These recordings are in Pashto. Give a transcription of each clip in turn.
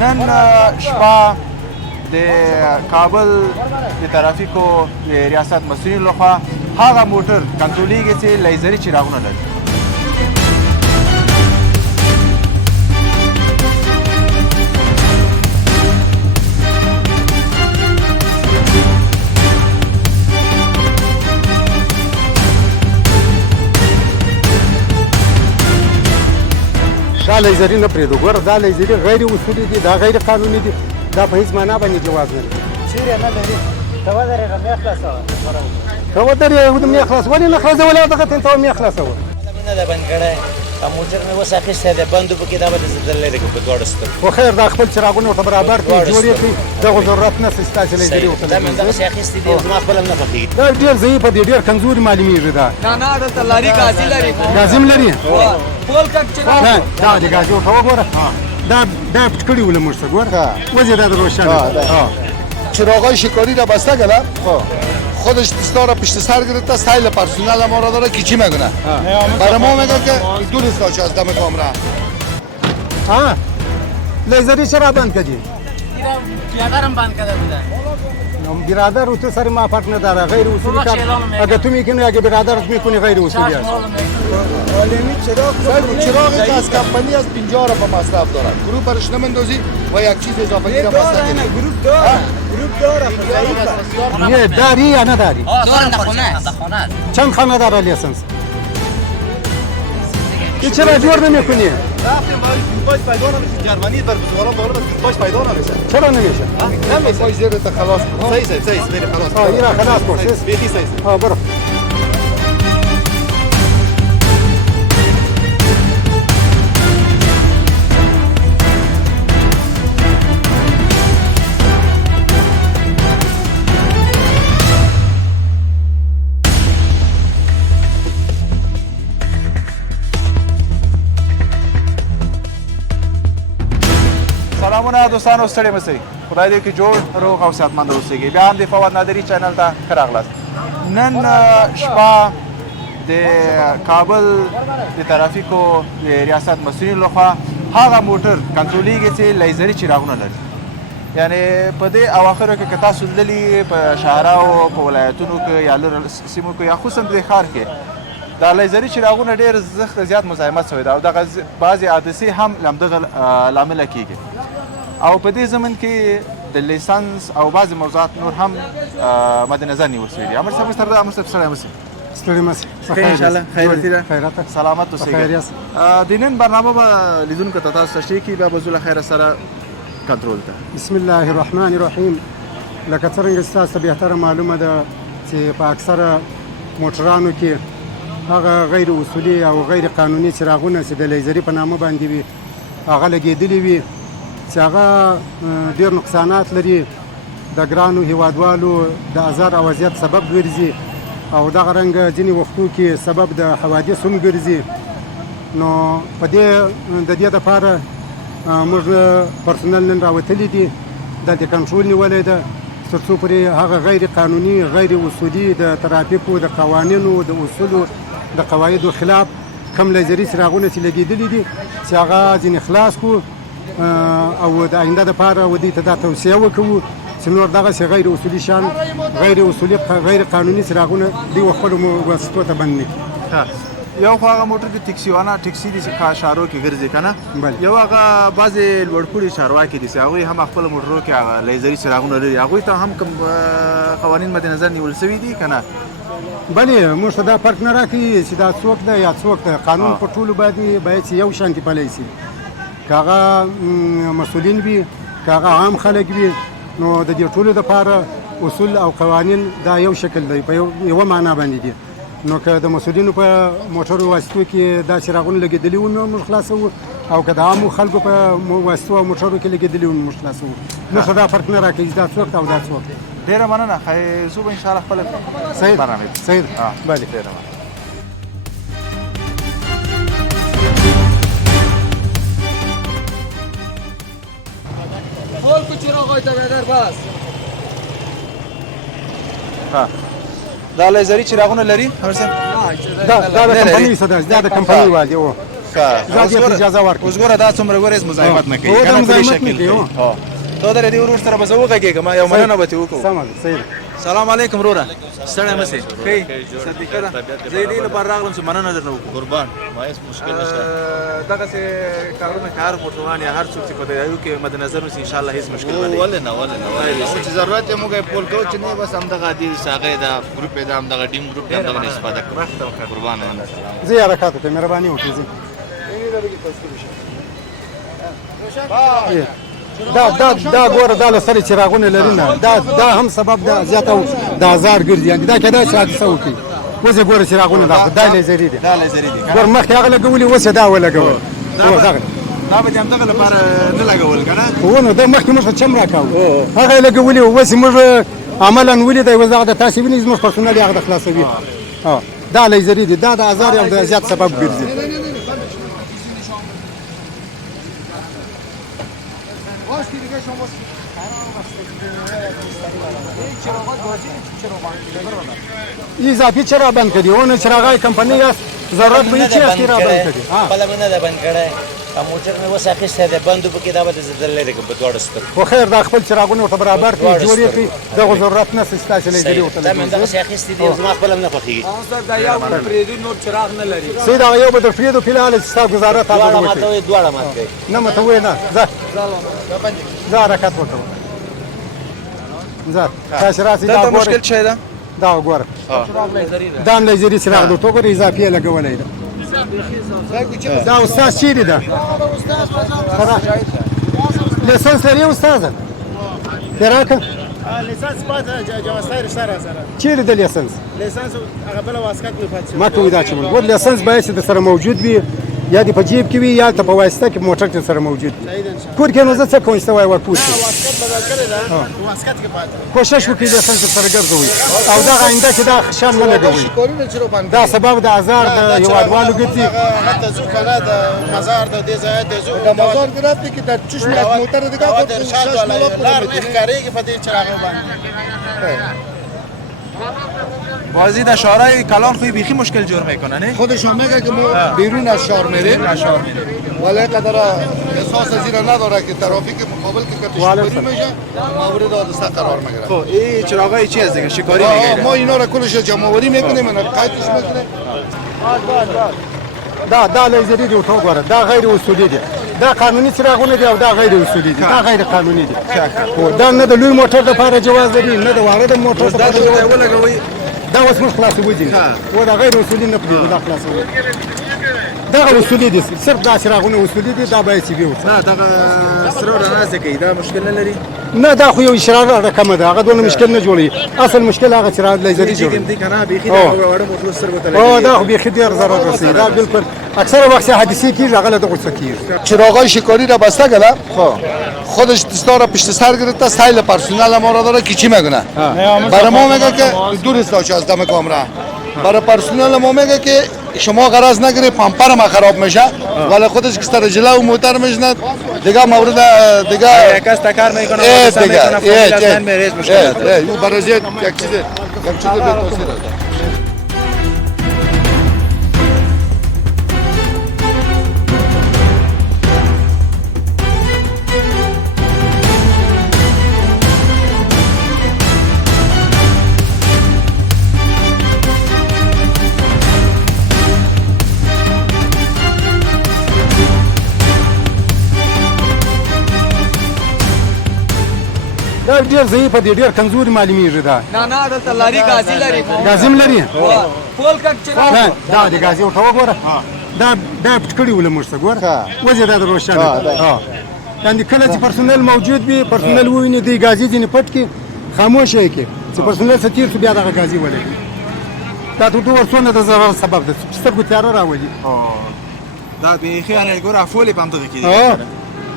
نن شپه د کابل د ترافیکو د ریاست مسؤلین لخوا هغه موټر کنټرولیږي چې لیزري چراغونه لري. دا لیزري نه پرېږدو. ګوره دا لیزري غیر اصولي دي، دا غیر قانوني دي، دا په هېڅ معنا باندې جواز نه لري. چیرې نه لري ته ودرېږه مې خلاصوه ته ودرېږه مې خلاص ولې نه خلاصولی دغه ته مې خلاصوه نه ده بند کړی موټر مې اوس اخیستی دی بند وبه کې دا به زه در لرې کړم په دواړو سترګو خو خیر دا خپل څراغونه ورته برابر کړي جوړ یې کړي دغه ضرورت نشته چې تاسې لیزري ورته دا مې دغسې اخیستی دی زما خپله هم نه خوښېږي دا ډېر ضعیفه دی ډېر کمزوري معلومېږي دا نه دلته لري ګازي لري ګازي هم لري ټول کټ چراغ دا د ګازي ورته وګوره دا پټ کړي وو له موږ څخه ګوره وځي دا روشن چراغای شکاری را بسته کردن خودش دستار را پشت سر گرفته سایل پرسونل ما را داره که چی میگونه برای ما میگه که دو دستاش از دم کامرا لیزري چرا بند کردی؟ پیادرم بند کرده بودن برادر و تو سر ما فرق نداره غیر اصولی کار اگه تو میکنی اگه برادرت میکنی غیر اصولی است چراغ که از کمپانی از 50 را به مصرف دارد گروه برش نمندازی و یک چیز اضافه گیرم بسته کنید گروپ داره نه داری یا نداری؟ دارم در خونه چند خانه داره لیسنس؟ این چرا جور نمیکنی؟ رفتیم باید پیدا نمیشه جرمانی بر بزرگان بارد باش پیدا نمیشه چرا نمیشه؟ نمیشه باید زیر تا خلاص صحیح بریم خلاص این را خلاص کن بیدی صحیح برو سلامونه دوستانو ستړي مه شئ خدای دې کې جوړ روغ او صحتمند اوسئ بیا هم د فواد نادري چینل ته ښه راغلاست. نن شپه د کابل د ترافیکو د ریاست مسؤلین لخوا هغه موټر کنټرولیږي چې لیزري چراغونه لري. یعنې په دې اواخرو کې که تاسو تللي په شهراو په ولایتونو کې یا لرې سیمو کې یا خصوصا د ښار کې دا لیزري چراغونه ډېر زیات مزاحمت شوی ده او دغه بعضې حادثې هم له همدغه لامله کېږي. او په دې زمن کې د لیسنس او بعضې موضوعات نور هم مد نظر نیول شوي دي. امر صاحب مستر امر صاحب سلام مسي ستړي مه شئ خیر انشاءالله خیریتي ده خیرات سلامت اوسئ. د نن برنامه به لیدونکو ته تاسو تشریح کړي بیا به ځو له خیره سره کنټرول ته. بسم الله الرحمن الرحیم لکه څرنګه چې تاسو ته بهتره معلومه ده چې په اکثره موټرانو کې هغه غیر اصولي او غیر قانوني څراغونه چې د لیزري په نامه باندې وي هغه لګېدلي وي چې هغه ډېر نقصانات لري د ګرانو هیوادوالو د ازار او اذیت سبب ګرځي او دغه رنګه ځینې وختو کې سبب د حوادث هم ګرځي. نو په د دې دپاره موږ پرسونل نن راوتلي دي دلته کنټرول نیولی ده تر څو پورې هغه غیر قانوني غیر اصولي د ترافیکو د قوانینو د اصولو د قواعدو خلاف کم لیزري څراغونه چې لګېدلي دي چې هغه ځینې خلاص کړو او د آینده دپاره و دې ته دا توصیه وکړو چې نور دغسې غیر اصولي شیان غیر اصولي غیر قانوني څراغونه دوی خپلو واسطو ته بند نه کړي. یو خو هغه موټر کې ټکسي دي چې ښارو کې ګرځي که نه یو هغه بعضې لوړپوړي چارواکي دي چې هغوی هم خپلو موټرو کې هغه لیزري څراغونه لري هغوی ته هم کوم قوانین مد نظر نیول شوي دي که نه؟ بلې موږ ته دا فرق نه راکوي چې دا څوک ده یا څوک ده قانون په ټولو باید چې یو شانتې پلی شي که هغه مسؤلین وي که هغه عام خلک وي نو د دې ټولو دپاره اصول او قوانین دا یو شکل دی په یوه معنا باندې دي. نو که د مسؤلینو په موټرو واسطو کې دا څراغونه لګېدلي وو نو موږ خلاصوو او که د عامو خلکو په واسطو او موټرو کې لګېدلي وو نو موږ خلاصوو. موږ ته دا فرق نه راکوي چې دا څوک او دا څوک. ډېره مننه زه به انشاءالله خپله صحیح برنامې صحیح بله ډېره مننه. ټول کو چراغ ته بدر بس دا لیزري چراغونه لري امر صاحب؟ دا د کمپنۍ څه ده دا د کمپنۍ والی و زاد یې اجازه ورکړي. اوس ګوره دا څومره ګوره هېڅ مزاحمت نه کوي هو، دا که نه په دې مزاحمت شکل نه کوي، کې. هو. ته د دې ورور سره به زه وغږېږم یو مننه به ترې وکړو. سمه ده، صحیح ده. سلام علیکم وروره ستړی مه سې ښې صدیقه ده زه یې دې لپاره راغلم چې مننه درنه وکړو قربان ما هیڅ مشکل نشته دغسې کارونه که هر موټروان یا هر څوک چې په تیاریو کې مد نظر ونیسي انشاءالله هېڅ مشکل به نه وي. ولې نه چې ضرورت یې موږ یې پول کوو چې نه بس همدغه عادي ساغې دا ګروپ یې دا همدغه ټیم ګروپ یې همدغه نه استفاده کوو قربان زه یې حرکات وکړئ، مهرباني وکړئ زه. دا ګوره دا له سره چراغونه لري نه، دا هم سبب د زیاته د ازار ګرځي، یعنې دا کېدای شي حادثه وکړي. اوس یې ګوره چراغونه دا لیزري دي، دا لیزري دي ګوره مخکې هغه لګولي، اوس یې دا ولګول. دا به دې همدغه لپاره نه لګول که نه هو نو دا مخکې موږ ته چم راکاوه، هغه یې لګولي، اوس یې موږ عملاً ولیدی، اوس دغه د تاسې وینئ زموږ پرسونل یې هغه د خلاصوي. دا لیزري دي، دا د ازار او د زیات سبب ګرځي. اضافي چرا بند کړي ونه چراغای کمپنۍ ضرورت به چې اخیرا بند کړي. بل نه ده بند کړی موټر مې اوس اخیستی دی بند وبکې دا به د زه لرې کړم په دواړو سترګو. خو خیر دا خپل چراغونه ورته برابر کړي، جوړ یې کړي، دغه ضرورت نشته چې تاسې لیدلي ورته دا مې دغسې اخیستي دي زما خپله هم نه خوښېږي. دا یو پرېږدي نور چراغ نه لري. صحیح ده، یو به در پرېږدو فلحال چې ستا ګزاره تاسو دواړه وکړئ. ماته وایي دواړه مات کوي. نه ماته وایي نه، ځه حرکت وکړه، ځه تاسې راسئ. دا دلته ګورئ، مشکل شی ده دا ګوره دا هم لیزري څراغ ده، ته ګوره اضافي یې لګولی ده. دا استاد چیرې ده؟ لیسنس لري استاده؟ دې راکړه. لیسانس پاتې جوازدار سره چیرې د لیسنس؟ لیسانس هغه بل واسکت مې پاتې شو. ما ته وایي دا چې ګور لیسنس باید چې د سره موجود وي، یا دې په جیب کې وي یا ته په واسطه کې موټر کې سره موجود وي. کور کې نو زه څه کوم چې ته وایې ورپوښتې. واسکت بدل کړی ده، واسکت کې پاتې. کوشش وکړئ لیسنس سره ګرځوئ او دغه آینده کې دا شام نه لګوئ. دا سبب د ازار د هېوادوالو ګرځي. حتی زو کنه د مزار د دې ځای د زو د مزار ګرافت کې د چشم موټر د کا په شاش لار نه ښکارېږي په دې چراغ باندې. بازی در شهرهای کلان خوی بیخی مشکل جور میکنه نه؟ خودشون میگه که ما بیرون از شهر میریم ولی قدر احساس زیرا نداره که ترافیک مقابل که کتشکاری میشه مورد حادثه قرار میگیره. خب این چراغای چی هست دیگه؟ شکاری میگیره؟ ما اینا را کلش جمع آوری میکنیم اینا قیدش میکنیم. دا لیزري دي ورته وګوره، دا غیر اصولي دي، دا قانوني څراغونه دي او دا غیر اصولي دي، دا غیر قانوني دي. دا نه د لوی موټر لپاره جواز لري، نه د واړه د موټر دا لپاره ته جواز لري. ولګوي دا اوس موږ خلاصوو دي، و دا غیر اصولي نه پرېږدو، دا خلاصوو. دغه اصولي دي، صرف دا څراغونه اصولي دي، دا باید چې وي ورته. نه دغه سره رڼا څه کوي دا مشکل نه لري؟ نه دا خو یو اشاره رقمه ده، هغه دونه مشکل نه جوړوي. اصل مشکل هغه څراغ لیزري چې جوړوي. کوم دي کنه بیخي دا وړه موټر سترګو ته او لګي. دا خو بیخي ډېر ضرر رسوي، دا بالکل اکثر وقت حادثه کیږي هغه له دغه څه کیږي. چراغای شکاری را بسته کردم خودش دستا را پشت سر گرفته سایل پرسونل ما را داره که چی میگونه برای ما میگه که دور است از دم کامرا برای پرسونل ما میگه که شما غرض نگیری پامپر ما خراب میشه ولی خودش که سر جلو موتر میشنه دیگه مورد دیگه کس تکر میکنه دیگه اصلا میریز مشکلات برای یک چیز به توصیه دا ډېر ضعیف دی، ډېر کمزوري معلومیږي. دا نه نه دلته لري غازي لري. غازي هم لري؟ پول کټ چراغ دا د غازي ورته وګوره، دا پټ کړي ول موږ څه ګوره، وځي دا د روشن. یعنې کله چې پرسونل موجود وي، پرسونل وویني دی غازي ځینې پټ کړي، خاموش یې کړي چې پرسونل څه تېر شو بیا دغه غازي ولګي. دا ټول ورڅونه د ضرر سبب ده، سترګو تیاره راولي. دا بیخي یعنې ګوره افولې په همدغه کې دي.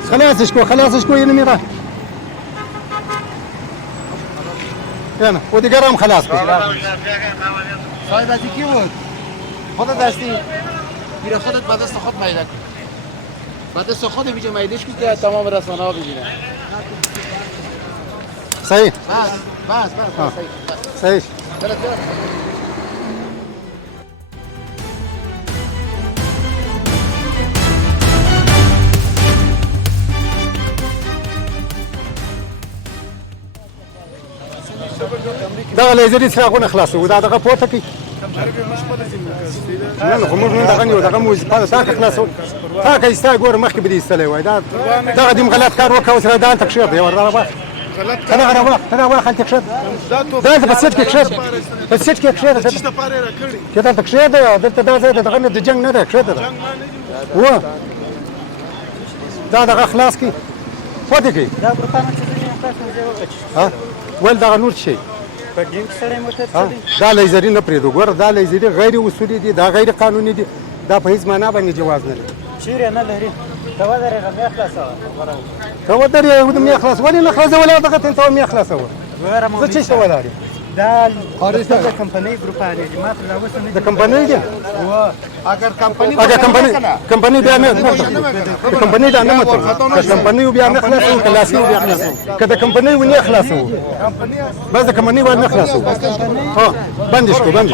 خلاصش کو، خلاصش کو، اینو میره. یعنی و دیگر هم خلاص کن. صاحب از کی بود؟ خودت دستی میره خودت با دست خود میده کن. با دست خود بیجه میدهش که تمام رسانه ها بگیره. صحیح بس صحیح. دغه لیزري څراغونه خلاصو دا دغه پورته کوي نه نو موږ نن دغه نیو دغه موزیکال ساکه خلاصو تا که ستا ګور مخکې به دې ایستلی وای دا دغه دیم غلط کار وکړه اوس دا هلته کښېږده یو ورته راواخ ته راواخ هلته کښېږده دلته په سیټ کې کښېږده په سیټ کې کښېږده چې دلته کښېږده دلته دا ځای د دغه نه د جنګ نه دی کښېږده ده و دا دغه خلاص کړي پاتې کړي ول دغه نور شي دا لیزري نه پرېږدو ګوره دا لیزري غیر اصولي دي دا غیر قانوني دي دا په هیڅ معنا باندې جواز نه لري چیرې نه لري ته ودرېږه مې خلاصوه ته ودرېږه مې خلاص ولې نه خلاصولی دغه ته مې خلاصوه زه چی ته ولاړ یم دا د کمپنۍ ګروپان دي ما تر اوسه نه د کمپنۍ دي اگر کمپنی کمپنۍ بیا نه د کمپنۍ دا نه مطلب که کمپنۍ بیا نه خلاصو که لاسي بیا خلاصو که د کمپنۍ ونه خلاصو بس د کمپنۍ ونه خلاصو ها بندش کو بندش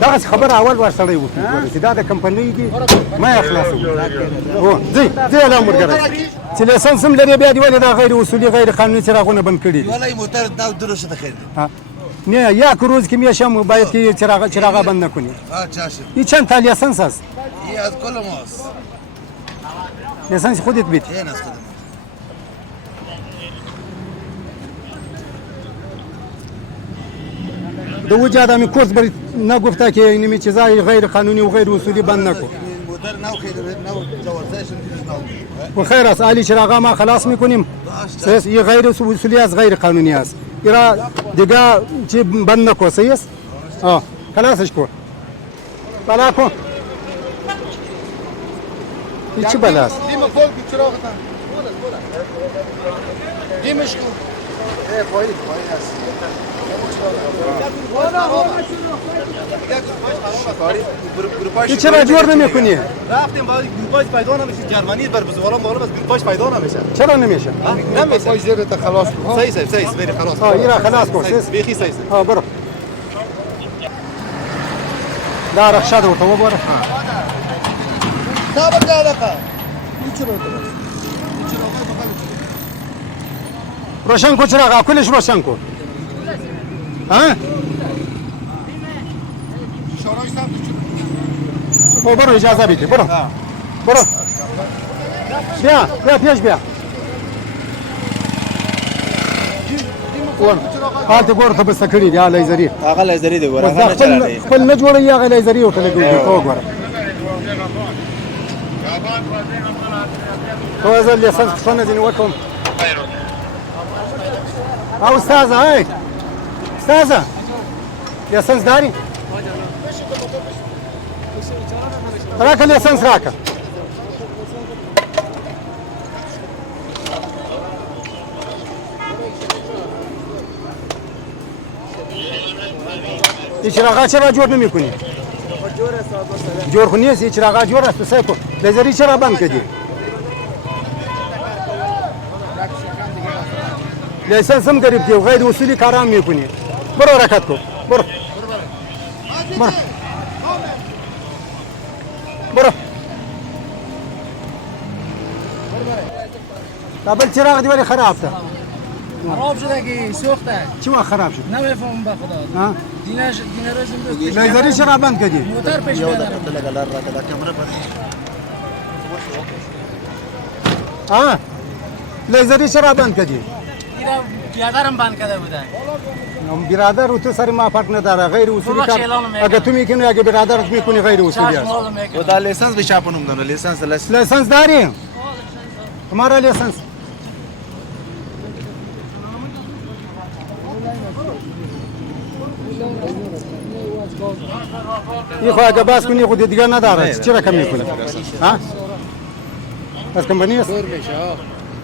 دا خبر اول ورسره وکړي دا د کمپنۍ دي ما خلاصو هو زی له مرګره چې لیسنس هم لري بیا دی ولې دا غیر اصولي غیر قانوني څراغونه بند کړي دي والله موتر دا درست خیر نه یک روز که میشم باید که چراغ بند نکنی چاشه این چند تا لیسنس است این از کل ماست لیسنس خودت بیت این از خودم دو وجه آدمی کورس بر نگفته که اینمی چیزای غیر قانونی و غیر اصولی بند نکن موتر نو خیر نو جوازشون نو و خیر است علی چراغا ما خلاص میکنیم سیس این غیر اصولی است غیر قانونی است ایرا دیگه چی بند نکن سیس خلاصش کن بلا کن این چی بلا است دیمه فوق چراغتان دیمش کو پایین است این چرا جور نمیکنی؟ رفتیم باید گروپاش پیدا نمیشه جرمنی بر بزرگان معلوم است گروپاش پیدا نمیشه چرا نمیشه؟ نمیشه پای زیر تا خلاص کن صحیح بری خلاص کن ایرا خلاص کن سیس بیخی صحیح برو دا رخصت ورته وګوره صبر کا روشن کو چراغ کلش روشن کو ها برو اجازه بیدی برو بیا پیش بیا حالت ګور ته بس کړی دی لیزري هغه لیزري دی ګور خپل نه جوړي هغه لیزري او ته لګوي او ګور هو زل لیسنس څنګه دي وکم او استاذه لیسنس داري راکه لیسنس راکه چراغا چرا جور نمیکنی؟ جور خو نیست چراغا جور است سعی کن لیزری چرا بند کردی؟ لیسنس هم گرفتی و غیر اصولی کارام میکنی برو حرکت کن برو قبل چراغ دی ولی خراب تا خراب شده که سوخته چی وقت خراب شد؟ نمیفهمم به خدا دینه لیزری چرا بند کردی؟ موتر پیش بیادر لیزری چرا بند کردی؟ بیادرم بند کرده بوده برادر و تو سر ما فرق نداره غیر اصولی کار اگه تو میکنی اگه برادرت میکنی غیر اصولی است و دا لیسنس به چا په نوم ده لیسنس داری हमारा لیسنس این خو اگه باز کنی خود دیگه نداره چرا کم میکنی ها از کمپانی است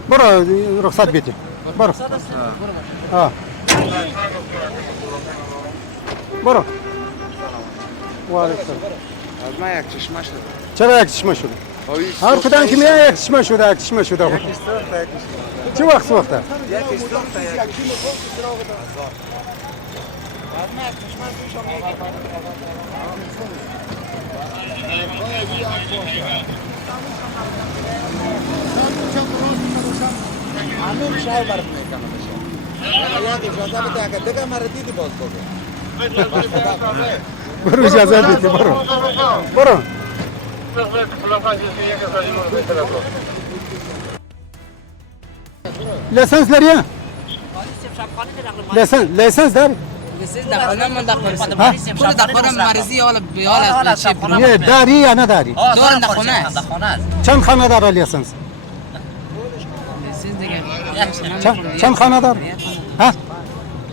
برو رخصت بیتی برو برو وارد از ما یک چشمه شده چرا یک چشمه شده هر کدام که میاد یک چشمه شده چه وقت سوخته برو اجازه بدی برو برو لیسانس داری؟ لیسانس داری؟ من داخل كل داخل مرضی ولا بیال چی نه داری یا نداری؟ دور داخل است چند خانه داره لیسانس؟ چند خانه داره؟ ها؟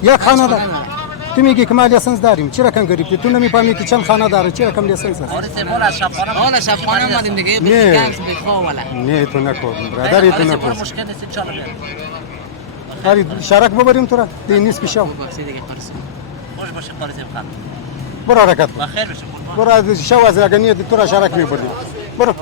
یک خانه داره. تو میگی که ما لیسانس داریم، چرا کن گریبی؟ تو نمیفهمی که چند خانه داره، چرا کم لیسانس است؟ حالا شفانه اومدیم دیگه نه. گنگز بخوا ولا نه تو نکن، برادری تو نکن. خرید شرک ببریم تو را، دی نیست پیشم. بخشی دیگه قرص برو حرکت کن. برو از شو از رگنی تو را شرک میبریم. برو.